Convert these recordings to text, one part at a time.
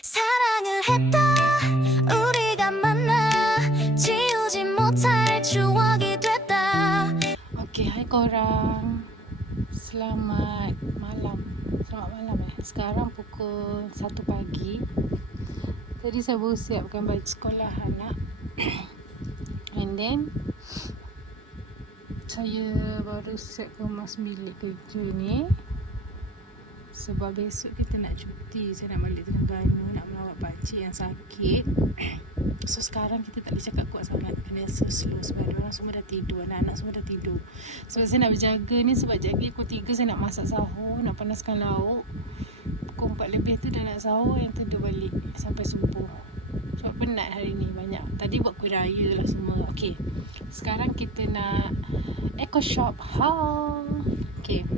사랑을 했다 우리가 만나 지우지 못할 추억이 됐다. Okey, hai korang. Selamat malam. Selamat malam Sekarang pukul 1 pagi. Tadi saya baru siapkan baju sekolah anak. And then saya baru set kemas bilik kerja ni. Sebab besok kita nak cuti. Saya nak balik Terengganu, nak melawat pakcik yang sakit. So sekarang kita tak boleh cakap kuat sangat, kena slow sebab orang semua dah tidur, anak-anak semua dah tidur. Sebab saya nak berjaga ni, sebab jagi pukul 3 saya nak masak sahur, nak panaskan lauk. Pukul 4 lebih tu dah nak sahur, yang tidur balik sampai subuh. Sebab penat hari ni banyak. Tadi buat kuih raya lah semua. Okey, sekarang kita nak Eco Shop haul. Okey,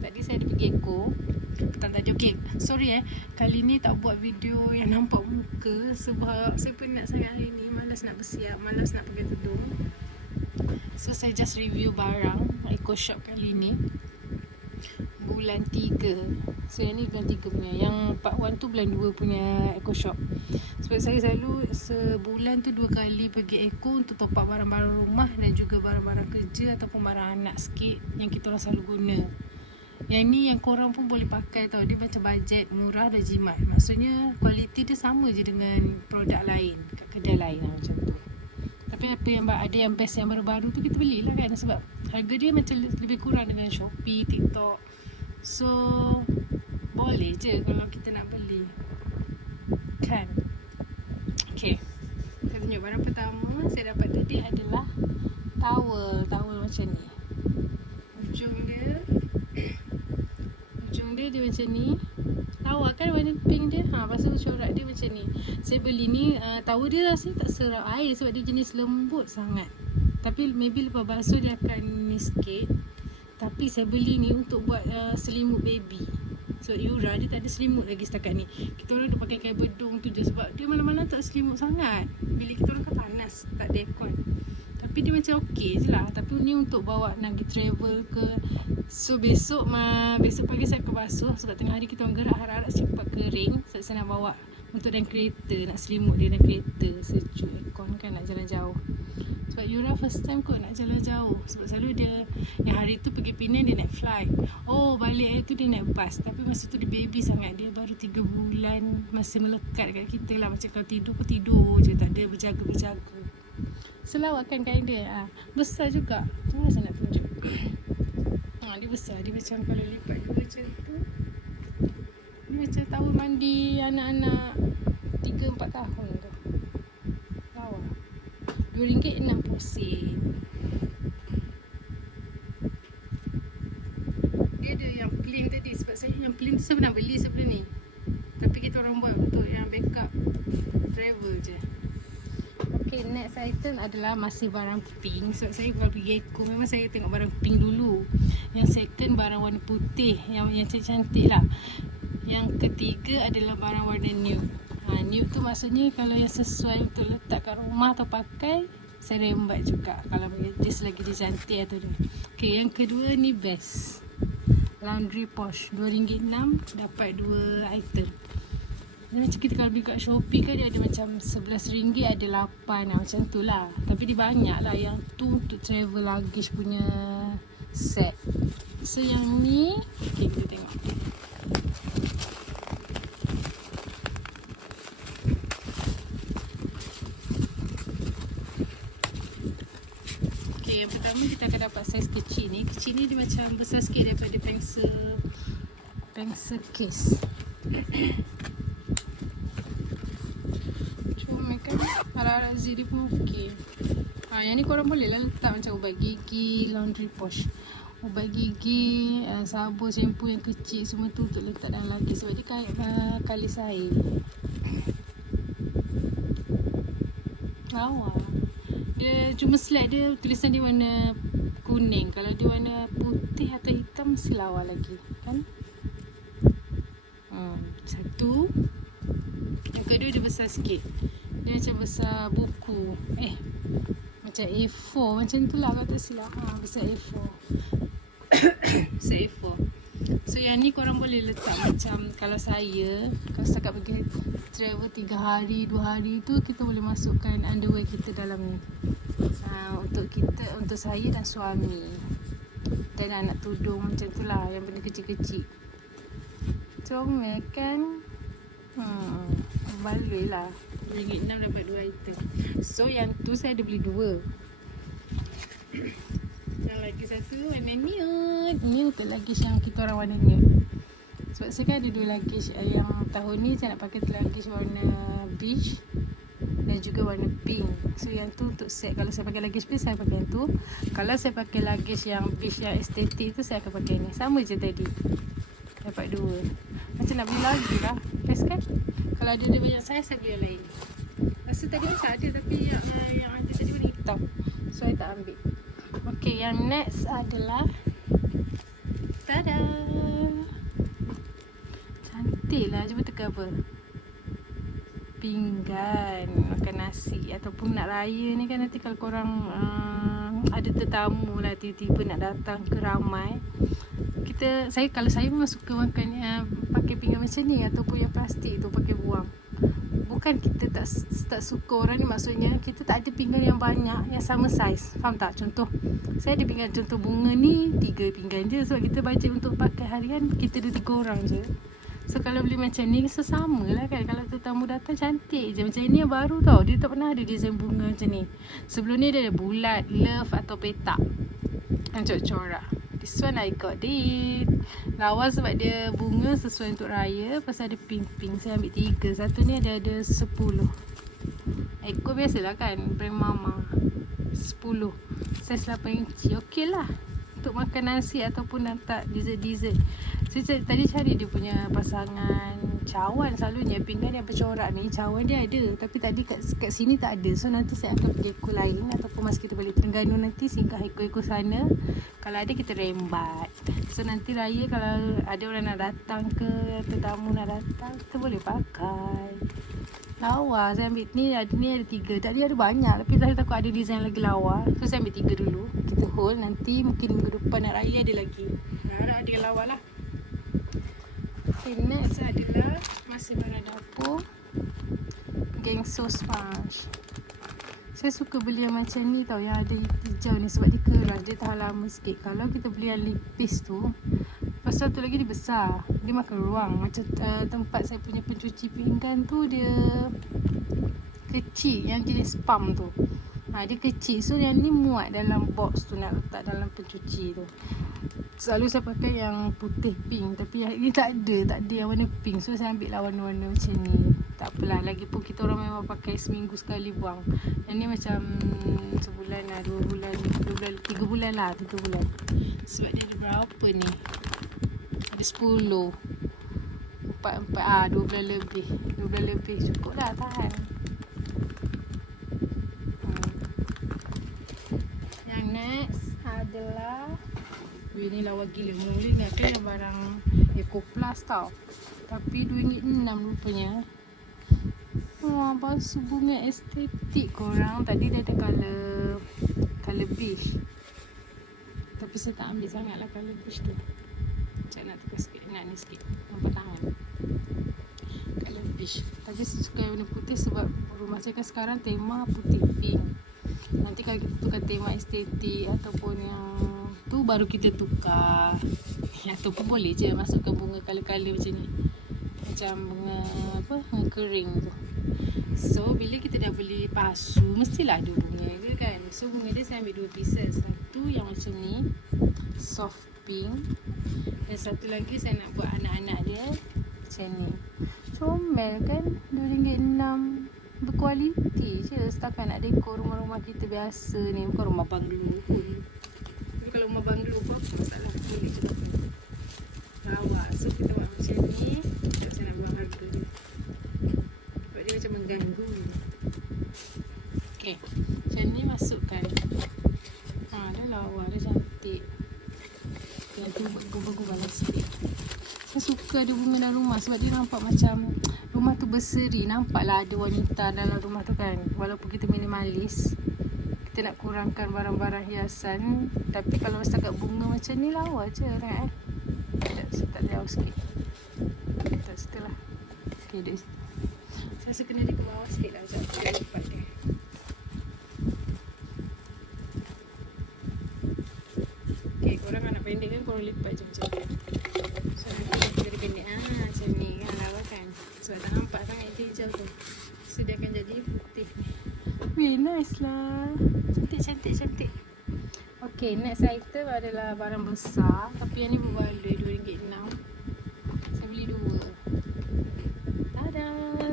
tadi saya ada pergi Eco petang tadi. Okey, sorry kali ni tak buat video yang nampak muka sebab saya penat sangat hari ni, malas nak bersiap, malas nak pakai tudung. So saya just review barang Eco Shop kali ni bulan 3. So yang ni bulan 3 punya, yang part 1 tu bulan 2 punya Eco Shop. Sebab saya selalu sebulan tu 2 kali pergi Eco untuk top up barang-barang rumah dan juga barang-barang kerja ataupun barang anak sikit yang kita orang selalu guna. Yang ni yang korang pun boleh pakai tau. Dia macam bajet, murah dan jimat. Maksudnya kualiti dia sama je dengan produk lain kat kedai lain lah, macam tu. Tapi apa yang ada yang best yang baru-baru tu kita belilah kan. Sebab harga dia macam lebih kurang dengan Shopee, TikTok. So boleh je kalau kita nak beli kan. Okay, saya tunjuk barang pertama saya dapat tadi adalah towel macam ni. Ujung dia macam ni. Lawa kan warna pink dia. Lepas tu corak dia macam ni. Saya beli ni, towel dia rasanya tak serap air sebab dia jenis lembut sangat. Tapi maybe lepas basuh dia akan ni sikit. Tapi saya beli ni untuk buat selimut baby. So Yura dia tak ada selimut lagi setakat ni. Kita orang dah pakai kain bedung tu je sebab dia malam-malam tak selimut sangat. Bilik kita orang kan panas, tak ada aircon. Tapi dia macam okey je lah. Tapi ni untuk bawa nak pergi travel ke. So besok pagi saya akan basuh sebab tengah hari kita orang gerak, harap-harap cepat kering. Sebab saya nak bawa untuk dalam kereta, nak selimut dia dalam kereta. Sejuk aircon kan, nak jalan jauh. Sebab Yura first time kot nak jalan jauh. Sebab selalu dia, yang hari tu pergi Penang dia naik flight. Oh balik hari tu dia naik bus. Tapi masa tu dia baby sangat. Dia baru 3 bulan, masih melekat kat kita lah. Macam kalau tidur pun tidur je, tak ada berjaga-berjaga. Selawat kan kain dia. Besar juga. Macam mana saya nak tunjuk? Dia besar. Dia macam kalau lipat dia macam tu. Dia macam towel mandi anak-anak 3-4 tahun tu. Lawa. RM2.60. Dia ada yang plain tadi. Sebab saya yang plain tu saya pernah beli sebelum ni. Tapi kita orang buat untuk yang backup travel je. Okay, next item adalah masih barang pink. Sebab saya kalau pergi Eco memang saya tengok barang pink dulu. Yang second barang warna putih, yang cantik-cantik lah. Yang ketiga adalah barang warna nude. Nude tu maksudnya kalau yang sesuai untuk letak kat rumah atau pakai, saya rembat juga. Kalau dia selagi dia cantik atau dia. Okay, yang kedua ni best. Laundry Posh, RM2.06 dapat 2 item. Dia macam kita kalau beli kat Shopee kan dia ada macam RM11 ada 8 lah, macam tu lah. Tapi dia banyak lah. Yang tu untuk travel luggage punya set. So yang ni, okay, kita tengok. Okay, yang pertama kita akan dapat saiz kecil ni. Kecil ni dia macam besar sikit daripada pencil case. Harap-harap dia pun okey. Yang ni korang boleh lah letak macam ubat gigi, Laundry Posh. Ubat gigi, sabun, shampoo yang kecil semua tu untuk letak dalam lagi. Sebab dia kalis air. Lawa. Dia cuma slide dia, tulisan dia warna kuning. Kalau dia warna putih atau hitam mesti lawa lagi. Kan? Satu. Yang kedua dia besar sikit. Dia macam besar buku. Macam A4 macam tu lah kalau tak silap. Besar A4. Besar A4. So yang ni korang boleh letak macam kalau saya, kalau setakat pergi travel 3 hari 2 hari tu kita boleh masukkan underwear kita dalam ni. Untuk saya dan suami dan anak tudung macam tu lah, yang benda kecil-kecil. Comel kan? Baloi lah. RM6 dapat 2 item. So yang tu saya ada beli 2. Yang lagi satu warna nude. Ni untuk luggage yang kita orang warna nude. Sebab saya kan ada 2 luggage. Yang tahun ni saya nak pakai luggage warna beige dan juga warna pink. So yang tu untuk set. Kalau saya pakai luggage pink, saya pakai yang tu. Kalau saya pakai luggage yang beige yang estetik tu, saya akan pakai ni. Sama je tadi. Dapat 2. Macam nak beli lagi lah. Best kan? Kalau ada banyak saya beli yang lain. Rasa tadi macam ada, tapi yang ada tadi warna hitam. So saya tak ambil. Okay, yang next adalah tada! Cantik lah. Cuba teka apa? Pinggan makan nasi. Ataupun nak raya ni kan, nanti kalau korang ada tetamu lah, tiba-tiba nak datang ke ramai, kalau saya memang suka makan pakai pinggan macam ni, ataupun yang plastik tu pakai buang. Bukan kita tak suka orang ni, maksudnya kita tak ada pinggan yang banyak yang sama saiz. Faham tak? Contoh, saya ada pinggan contoh bunga ni 3 pinggan je. Sebab kita bajet untuk pakai harian, kita ada 3 orang je. So kalau beli macam ni, so sama lah kan. Kalau tetamu datang, cantik je. Macam ni yang baru tau. Dia tak pernah ada design bunga macam ni. Sebelum ni dia ada bulat, love atau petak yang corak-corak. This one I got it. Lawa sebab dia bunga sesuai untuk raya. Pasal ada pink-pink, saya ambil 3. Satu ni ada 10. Ekor biasalah kan, brand mama. 10 saiz 8 inci. Okey lah untuk makan nasi ataupun letak dessert-dessert. Saya tadi cari dia punya pasangan cawan. Selalunya pinggan yang bercorak ni, cawan dia ada, tapi tadi kat sini tak ada. So nanti saya akan pergi ekor lain, ataupun masa kita balik Terengganu nanti singgah ekor-ekor sana. Kalau ada kita rembat. So nanti raya kalau ada orang nak datang ke, tetamu nak datang, kita boleh pakai. Lawa saya ambil ni ada 3. Tadi ada banyak, tapi saya takut ada design lagi lawa. So saya ambil 3 dulu. Kita hold, nanti mungkin minggu depan nak raya ada lagi. Harap ada lawa lah. Okay, next adalah masih barang dapur, gengso sponge. Saya suka beli yang macam ni tau, yang ada hijau ni, sebab dia keras, dia tahan lama sikit. Kalau kita beli yang lipis tu, pasal tu lagi dia besar, dia makan ruang. Macam tempat saya punya pencuci pinggan tu, dia kecil, yang jenis pump tu. Dia kecil, so yang ni muat dalam box tu, nak letak dalam pencuci tu. Selalu saya pakai yang putih pink, tapi yang ni tak ada yang warna pink. So saya ambil lah warna-warna macam ni. Tak apalah, lagipun kita orang memang pakai seminggu sekali buang. Yang ni macam sebulan lah, 2 bulan, 3 bulan lah, 3 bulan. Sebab dia ada berapa ni? Ada 10. 4, 2 bulan lebih. 2 bulan lebih, cukup lah tahan. Yang next adalah, ni lawa gila. Mula ingat kan yang barang Eco Plus tau, tapi RM2.6 rupanya. Basuh bunga estetik korang. Tadi dia ada colour beige, tapi saya tak ambil sangat lah colour beige tu. Macam nak tukar sikit, nak ni sikit, nampak tangan. Colour beige. Tapi saya suka warna putih sebab rumah saya kan sekarang tema putih pink. Nanti kalau kita tukar tema estetik ataupun yang tu, baru kita tukar. Ataupun boleh je masukkan bunga colour-colour macam ni, macam bunga bunga kering tu. So bila kita dah beli pasu, mestilah ada bunga ke kan. So bunga dia saya ambil 2 pieces. Satu yang macam ni, soft pink, dan satu lagi saya nak buat anak-anak dia macam ni. Comel kan, RM2.6. Berkualiti je. Setakat nak dekor rumah-rumah kita biasa ni, bukan rumah banglo pun. Tapi kalau rumah banglo pun masalah, boleh je lawa. So kita buat macam ni. Tak saya nak buat harga dia, sebab dia macam mengganggu. Okay, macam ni masukkan. Dia lawa, dia cantik. Yang tu bergubah-gubah lah sikit. Saya suka ada bunga dalam rumah sebab dia nampak macam rumah tu berseri. Nampaklah ada wanita dalam rumah tu kan. Walaupun kita minimalis, kita nak kurangkan barang-barang hiasan, tapi kalau setakat bunga macam ni, lawa je kan. Tak jauh sikit. Tak situ lah. Okay, duduk situ. rasa kena di bawah sikit lah. Sekejap kita lipat dia. Okay, korang anak pendek kan, korang lipat je macam tu. So nanti kita pendek macam ni kan, lawa kan. Sebab tak nampak sangat hijau tu. So dia akan jadi putih ni. Weh, nice lah. Cantik. Okay, next item adalah barang besar. Tapi yang ni berbaloi RM2.6. Saya beli 2. Tada,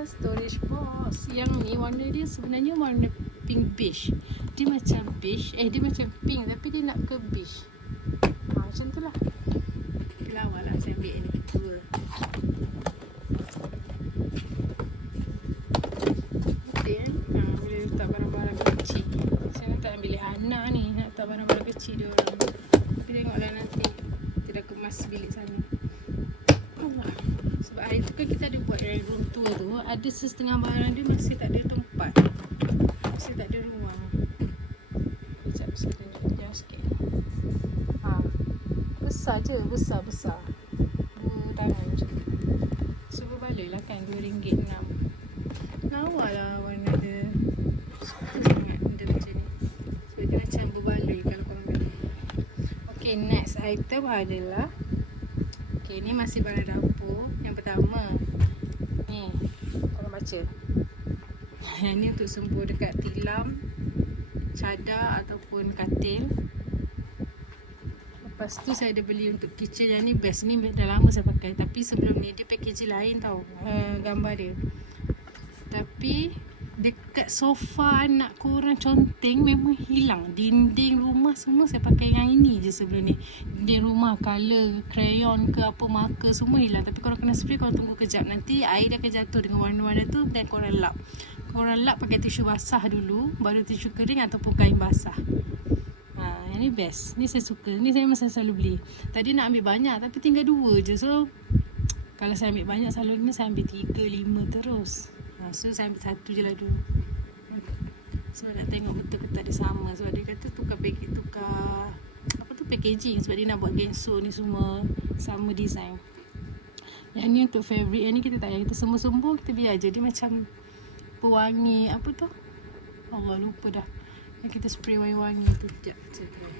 storage box. Yang ni warna dia sebenarnya warna pink beige. Dia macam beige, dia macam pink tapi dia nak ke beige. Macam tu lah. Lawa lah saya ambil yang ni 2. Betul kan? Boleh letak barang-barang kecil. Saya nak tak ambil anak ni, nak letak barang-barang kecil dia orang. Tapi tengoklah nanti kita dah kemas bilik sana. Sebab hari tu kan kita ada buat room tour tu, ada setengah barang dia masih tak ada tempat, masih tak ada ruang. Sekejap saya tunjuk jauh sikit. Besar je, besar 2 tangan macam tu. So berbaloi lah kan RM2.6. Lawa lah warna dia. Suka sangat benda macam ni. Sebab dia macam berbaloi kalau korang beli. Okay, next item adalah, okay, ni masih barang dapur. Yang pertama ni, korang baca. Yang ni untuk sembur dekat tilam, cadar ataupun katil. Lepas tu saya ada beli untuk kitchen. Yang ni best, ni dah lama saya pakai. Tapi sebelum ni dia packaging lain tau, gambar dia. Tapi dekat sofa nak korang conteng memang hilang. Dinding rumah semua saya pakai yang ini je sebelum ni. Dinding rumah, colour, crayon ke apa, marker semua hilang. Tapi korang kena spray, korang tunggu kejap. Nanti air dia akan jatuh dengan warna-warna tu. Dan korang lap. Korang lap pakai tisu basah dulu, baru tisu kering ataupun kain basah. Yang ni best. Ni saya suka. Ni saya memang selalu beli. Tadi nak ambil banyak tapi tinggal 2 je. So kalau saya ambil banyak, selalu ni saya ambil 3, 5 terus. So saya ambil 1 je lah dulu. Sebab nak tengok betul ke tak dia sama. Sebab dia kata tukar packaging. Sebab dia nak buat genso ni semua sama design. Yang ni untuk fabric. Yang ni kita tak payah, kita sembur-sembur, kita biar je. Dia macam pewangi apa tu, Allah lupa dah. Yang kita spray wangi-wangi tu. Sekejap saya try.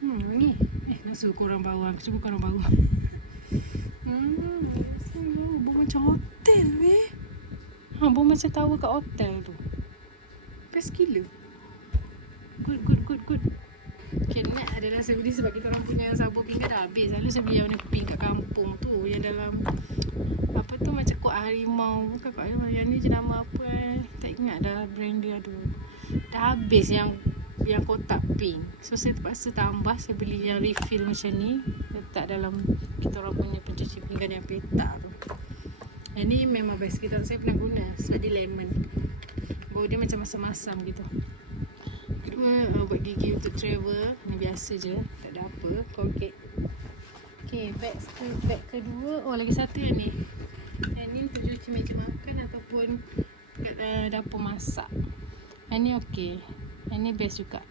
Wangi. Nak suruh korang bawang. Cuba korang bawang. Bau macam hotel weh. Bau macam tower kat hotel tu. Best gila. Good. Okay, next adalah saya beli sebab kita orang punya sabun pinggan dah habis. Selalu saya beli yang warna pink kat kampung tu, yang dalam apa tu macam kod harimau. Bukan kod harimau, yang ni jenama apa tak ingat dah brand dia. Dah habis yang kotak pink. So saya terpaksa tambah, saya beli yang refill macam ni, letak dalam kita orang punya pencuci pinggan yang petak tu. Yang ni memang best, saya pernah guna sebab dia lemon. Bau dia macam masam-masam gitu. Buat gigi untuk travel. Ni biasa je, tak ada apa. Colgate. Okay, bag kedua. Lagi satu yang ni. Yang ni untuk cuci meja makan ataupun kat dapur masak. Yang ni okey. Yang ni best juga.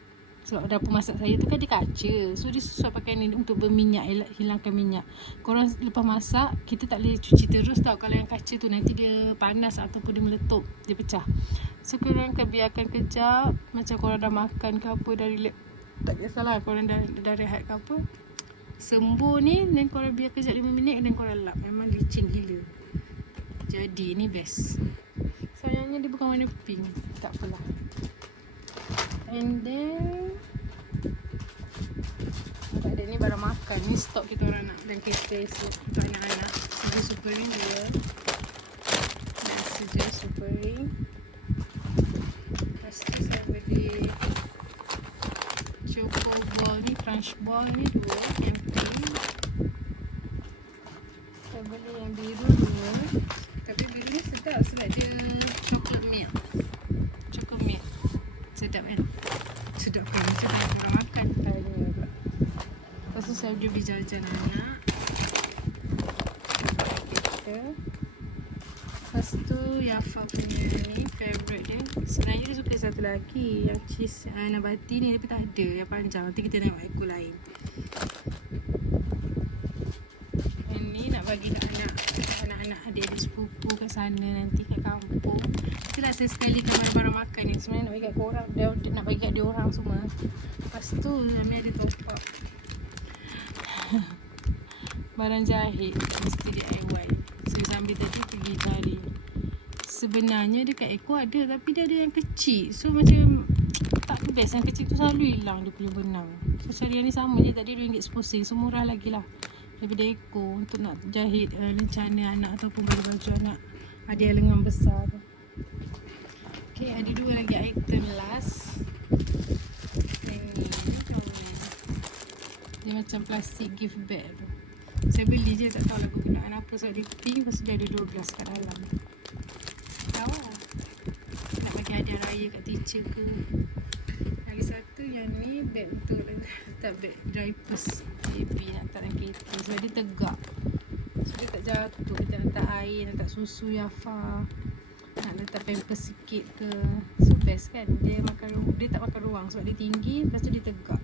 Sebab dapur masak saya tu kan dia kaca. So dia sesuai pakai ni untuk berminyak, hilangkan minyak. Korang lepas masak, kita tak boleh cuci terus tau. Kalau yang kaca tu nanti dia panas ataupun dia meletup, dia pecah. So korang akan biarkan kejap. Macam korang dah makan ke apa, dah relax, tak kisahlah korang dah rehat ke apa, sembur ni, dan korang biar kejap 5 minit dan korang lap. Memang licin gila. Jadi ni best. Sayangnya dia bukan warna pink. Tak apalah. And then tak ada ni barang makan. Ni stok kita orang nak dan kita untuk anak-anak. Ini super ring dia. Biasa je super ring. Lepas tu saya beli choco ball ni, crunch ball ni 2 yang pink. Saya beli yang biru 2. Tapi biru ni sedap sebab dia chocolate milk. Chocolate milk. Sedap kan? Sedap kan? Macam mana orang makan tanya pula. Lepas tu saya beli jajan anak kita. Lepas tu Yafa punya ni favourite dia. Sebenarnya dia suka satu lagi yang cheese nabati ni, tapi tak ada yang panjang. Nanti kita tengok ekor lain. Yang ni nak bagi kat anak-anak adik-adik sepupu kat sana nanti kat kampung. Itulah saya sekali barang-barang makan ni. Sebenarnya nak bagi kat korang, dia nak bagi kat dia orang semua. Lepas tu Ami ada top up barang jahit mesti DIY. So sambil tadi pergi cari. Sebenarnya dekat Eko ada, tapi dia ada yang kecil. So macam tak best. Yang kecil tu selalu hilang dia punya benang. So cari yang ni sama je. Tadi RM2 sepusing. So murah lagi lah daripada Eko untuk nak jahit lencana anak ataupun baju anak ada yang lengan besar. Okay, ada dua lagi item last. Yang ni dia macam plastik gift bag tu. Saya beli je, tak tahu lah kegunaan apa. Sebab dia pink, lepas tu dia ada 12 kat dalam. Tahu lah, nak bagi hadiah raya kat teacher ke. Lagi satu yang ni bag untuk letak bag diapers baby nak letak dalam kereta. Sebab dia tegak, so dia tak jatuh. Kita nak letak air, nak letak susu Yafa, nak letak pampers sikit ke. So best kan, dia tak makan ruang sebab dia tinggi. Lepas tu dia tegak,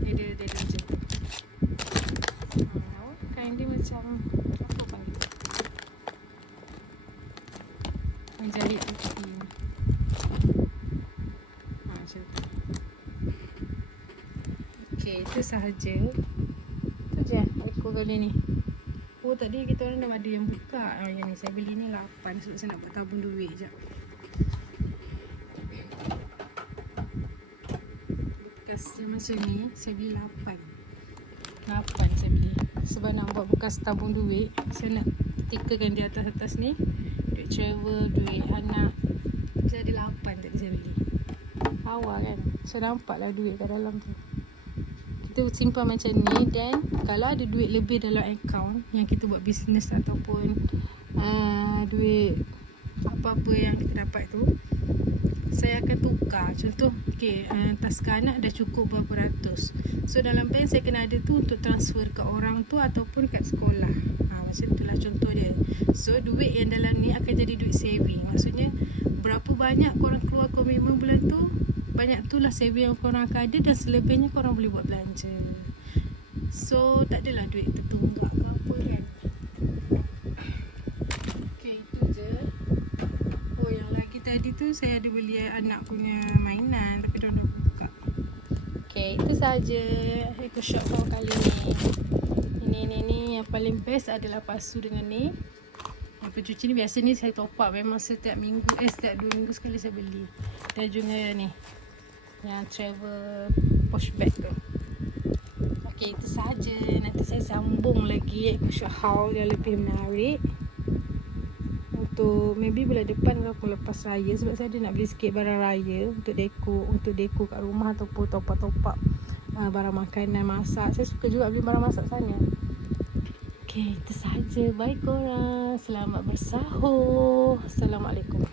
dia macam tu. Kain dia macam apa panggil, menjahit putih. Macam tu. Okay, itu sahaja. Itu je Eko kali ni. Oh, tadi kita orang dah ada yang buka. Yang ni saya beli ni 8 sebab saya nak buat tabung duit je. Bekas yang macam ni saya beli 8 saya beli. Sebab nak buat bekas tabung duit, saya nak stickerkan di atas ni. Duit travel, duit anak. Saya ada 8 tadi saya beli. Awal kan, saya nampaklah duit kat dalam tu. Kita simpan macam ni. Dan kalau ada duit lebih dalam account yang kita buat bisnes ataupun duit apa-apa yang kita dapat tu, saya akan tukar. Contoh, taska anak dah cukup berapa ratus. So dalam bank saya kena ada tu untuk transfer ke orang tu ataupun kat sekolah. Macam itulah contoh dia. So duit yang dalam ni akan jadi duit saving. Maksudnya berapa banyak korang keluar komitmen bulan tu, banyak tu lah saving yang korang akan ada. Dan selebihnya korang boleh buat belanja. So tak adalah duit tertunggak ke apa kan. Okay, itu je. Oh, yang lagi tadi tu saya ada beli anak punya mainan, tapi dia dah buka. Okay, itu sahaja Eko Shop haul kali ni. Ini yang paling best adalah pasu dengan ni. Yang pencuci ni biasa ni saya top up. Memang setiap 2 minggu sekali saya beli. Dan juga ni, yang travel posh bag tu. Okay, itu sahaja. Nanti saya sambung lagi Eko Shop haul yang lebih menarik. Untuk maybe bulan depan ataupun lepas raya. Sebab saya ada nak beli sikit barang raya untuk deko kat rumah ataupun top up barang makanan masak. Saya suka juga beli barang masak sana. Okay, itu sahaja. Bye korang. Selamat bersahur. Assalamualaikum.